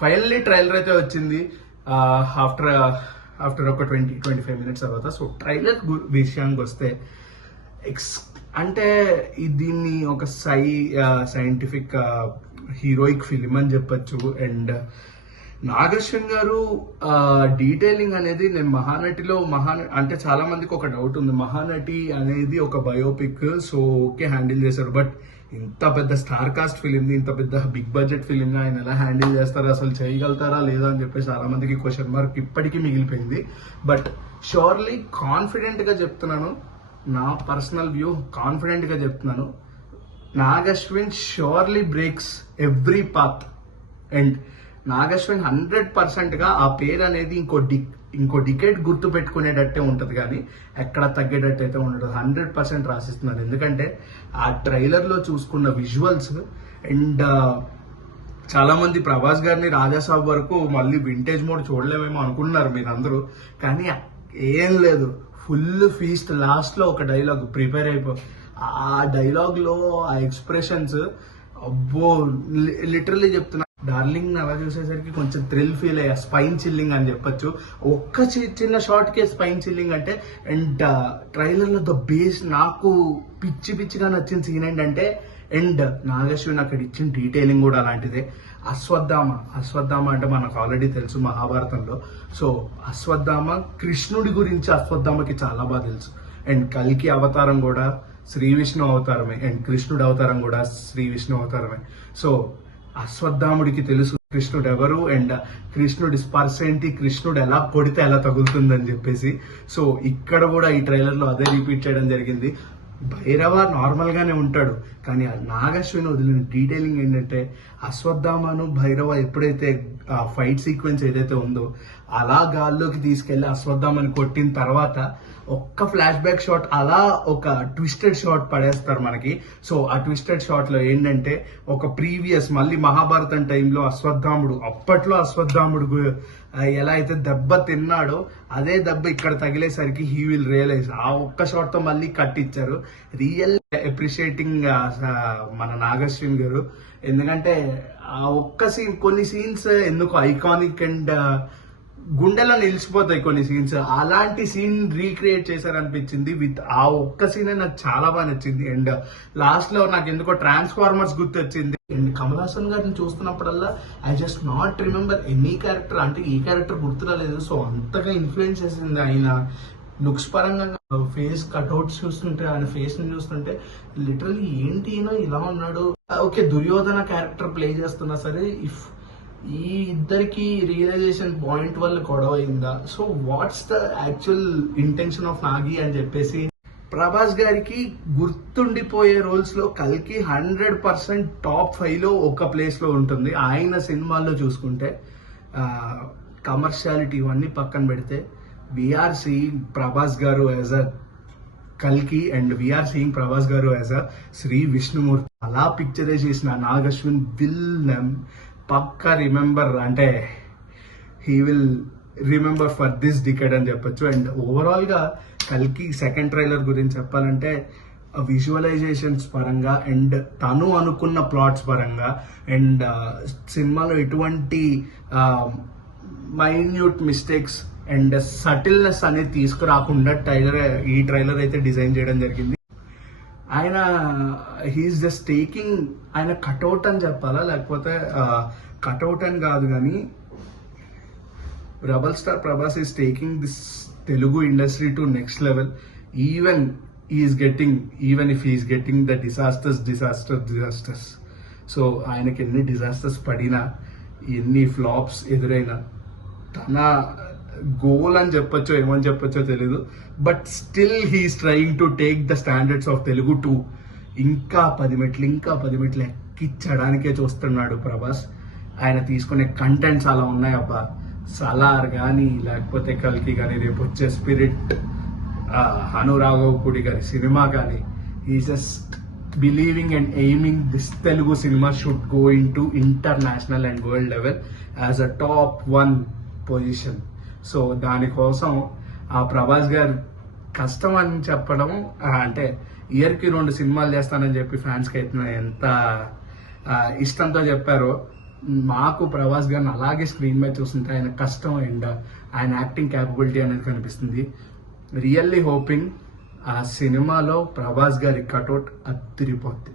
Finally trailer అయితే వచ్చింది after after ఒక 20-25 మినిట్స్ తర్వాత. సో ట్రైలర్ విషయానికి వస్తే అంటే దీన్ని ఒక సైంటిఫిక్ హీరోయిక్ ఫిలిం అని చెప్పొచ్చు. అండ్ నాగశ్విన్ గారు డీటెయిలింగ్ అనేది, నేను మహానటిలో అంటే చాలా మందికి ఒక డౌట్ ఉంది, మహానటి అనేది ఒక బయోపిక్, సో ఓకే హ్యాండిల్ చేశారు, బట్ ఇంత పెద్ద స్టార్ కాస్ట్ ఫిలిం, ఇంత పెద్ద బిగ్ బడ్జెట్ ఫిలిం ఆయన ఎలా హ్యాండిల్ చేస్తారు, అసలు చేయగలుగుతారా లేదా అని చెప్పేసి చాలా మందికి క్వశ్చన్ మార్క్ ఇప్పటికీ మిగిలిపోయింది. బట్ షూర్లీ కాన్ఫిడెంట్ గా చెప్తున్నాను, నా పర్సనల్ వ్యూ కాన్ఫిడెంట్ గా చెప్తున్నాను, Nag Ashwin surely breaks every path. And Nag Ashwin 100% గా ఆ పేరు అనేది ఇంకో డికేట్ గుర్తు పెట్టుకునేటట్టే ఉంటది, కానీ ఎక్కడ తగ్గేటట్టు అయితే ఉండదు. 100% రాసిస్తున్నారు. ఎందుకంటే ఆ ట్రైలర్ లో చూసుకున్న విజువల్స్ అండ్ చాలా మంది ప్రభాస్ గారిని రాజాసాబ్ వరకు మళ్ళీ వింటేజ్ మోడ్ చూడలేమేమో అనుకుంటున్నారు మీరందరూ, కానీ ఏం లేదు, ఫుల్ ఫీస్ట్. లాస్ట్ లో ఒక డైలాగ్ ప్రిపేర్ ఆ డైలాగ్ లో ఆ ఎక్స్ప్రెషన్స్ అబ్బో, లిటరల్లీ చెప్తున్నా, డార్లింగ్ అలా చూసేసరికి కొంచెం థ్రిల్ ఫీల్ అయ్యా, స్పైన్ చిల్లింగ్ అని చెప్పొచ్చు. ఒక్క చిన్న షార్ట్ కే స్పైన్ చిల్లింగ్ అంటే. అండ్ ట్రైలర్ లో ద బేస్ నాకు పిచ్చిగా నచ్చిన సీన్ ఏంటంటే, అండ్ నాగశ్విన్ అక్కడ ఇచ్చిన డీటెయిలింగ్ కూడా అలాంటిదే. అశ్వత్థామ అంటే మనకు ఆల్రెడీ తెలుసు మహాభారతంలో. సో అశ్వత్థామ కృష్ణుడి గురించి అశ్వత్థామకి చాలా బాగా తెలుసు. అండ్ కల్కి అవతారం కూడా శ్రీ విష్ణు అవతారమే, అండ్ కృష్ణుడు అవతారం కూడా శ్రీ విష్ణు అవతారమే. సో అశ్వత్థాముడికి తెలుసు కృష్ణుడు ఎవరు, అండ్ కృష్ణుడి స్పర్శ ఏంటి, కృష్ణుడు ఎలా కొడితే ఎలా తగులుతుందని చెప్పేసి. సో ఇక్కడ కూడా ఈ ట్రైలర్ లో అదే రిపీట్ చేయడం జరిగింది. భైరవ నార్మల్ గానే ఉంటాడు, కానీ నాగశ్విన్ వదిలిన డీటెయిలింగ్ ఏంటంటే, అశ్వత్థామను భైరవ ఎప్పుడైతే ఫైట్ సీక్వెన్స్ ఏదైతే ఉందో అలా గాల్లోకి తీసుకెళ్లి అశ్వత్థామని కొట్టిన తర్వాత ఒక్క ఫ్లాష్ బ్యాక్ షాట్, అలా ఒక ట్విస్టెడ్ షాట్ పడేస్తారు మనకి. సో ఆ ట్విస్టెడ్ షాట్ లో ఏంటంటే, ఒక ప్రీవియస్ మళ్ళీ మహాభారతం టైంలో అప్పట్లో అశ్వత్థాముడు ఎలా అయితే దెబ్బ తిన్నాడో అదే దెబ్బ ఇక్కడ తగిలేసరికి హీ విల్ రియలైజ్. ఆ ఒక్క షాట్ తో మళ్ళీ కట్టించారు. రియల్ అప్రిషియేటింగ్ మన నాగశ్విన్ గారు. ఎందుకంటే ఆ ఒక్క సీన్, కొన్ని సీన్స్ ఎందుకు ఐకానిక్ అండ్ గుండెలో నిలిచిపోతాయి కొన్ని సీన్స్, అలాంటి సీన్ రీక్రియేట్ చేశారనిపించింది. విత్ ఆ ఒక్క సీనే నాకు చాలా బాగా నచ్చింది. అండ్ లాస్ట్ లో నాకు ఎందుకో ట్రాన్స్ఫార్మర్స్ గుర్తొచ్చింది. అండ్ కమల్ హాసన్ గారిని చూస్తున్నప్పుడల్లా I just not remember any character, అంటే ఈ క్యారెక్టర్ గుర్తురాలేదు. సో అంతగా ఇన్ఫ్లుయెన్స్ చేసింది ఆయన లుక్స్ పరంగా. ఫేస్ కట్అవుట్స్ చూస్తుంటే, ఆయన ఫేస్ ని చూస్తుంటే లిటరల్లీ ఏంటి ఇలా ఉన్నాడు. ఓకే, దుర్యోధన క్యారెక్టర్ ప్లే చేస్తున్నా సరే, ఇఫ్ ఈ ఇద్దరికి రియలైజేషన్ పాయింట్ వల్ల గొడవ అయిందా, so what's the actual intention of Nagi అని చెప్పేసి. ప్రభాస్ గారికి గుర్తుండిపోయే రోల్స్ లో కల్కి 100% టాప్ 5 లో ఒక ప్లేస్ లో ఉంటుంది. ఆయన సినిమాల్లో చూసుకుంటే కమర్షియాలిటీ ఇవన్నీ పక్కన పెడితే, వీఆర్ సీయింగ్ ప్రభాస్ గారు యాజ్ అ కల్కి అండ్ వీఆర్ సీయింగ్ ప్రభాస్ గారు యాజ్ అ శ్రీ విష్ణుమూర్తి. అలా పిక్చరైజ్ చేసిన నాగశ్విన్ విల్ పక్కా రిమెంబర్, అంటే he will remember for this decade అని చెప్పొచ్చు. అండ్ ఓవరాల్ గా కల్కి సెకండ్ ట్రైలర్ గురించి చెప్పాలంటే, విజువలైజేషన్స్ పరంగా అండ్ తను అనుకున్న ప్లాట్స్ పరంగా అండ్ సినిమాలో ఎటువంటి మైన్యూట్ మిస్టేక్స్ అండ్ సటిల్నెస్ అనేది తీసుకురాకుండా ఈ ట్రైలర్ అయితే డిజైన్ చేయడం జరిగింది. ఆయన హీఈస్ జస్ట్ టేకింగ్, ఆయన కట్అవుట్ అని చెప్పాలా, లేకపోతే కట్అవుట్ అని కాదు, కానీ rebel star Prabhas is taking this Telugu industry to next level. Even if he's getting the disasters. So ఆయనకి ఎన్ని డిజాస్టర్స్ పడినా, ఎన్ని ఫ్లాప్స్ ఎదురైనా, తన గోల్ అని చెప్పొచ్చో ఏమని చెప్పొచ్చో తెలీదు, but still he's trying to take the standards of Telugu to ఇంకా 10 మెట్లు ఎక్కించడానికే చూస్తున్నాడు ప్రభాస్. ఆయన తీసుకునే కంటెంట్స్ అలా ఉన్నాయి అబ్బా. సలార్ కానీ, లేకపోతే కల్కి కానీ, రేపు వచ్చే స్పిరిట్, అనురాఘవపూడి గారి సినిమా కానీ, he just believing and aiming this Telugu cinema should go in to international and world level as a top 1 position. So దానికోసం ఆ ప్రభాస్ గారు కష్టం అని చెప్పడం, అంటే ఇయర్ కి 2 సినిమాలు చేస్తానని చెప్పి ఫ్యాన్స్ కి అయితే ఎంత ఇష్టంతో చెప్పారో, మాకు ప్రభాస్ గారిని అలాగే స్క్రీన్ మీద చూస్తుంటే ఆయన కష్టం అండ్ ఆయన యాక్టింగ్ క్యాపబిలిటీ అనేది కనిపిస్తుంది. రియల్లీ హోపింగ్ ఆ సినిమాలో ప్రభాస్ గారి కటౌట్ అదిరిపోద్ది.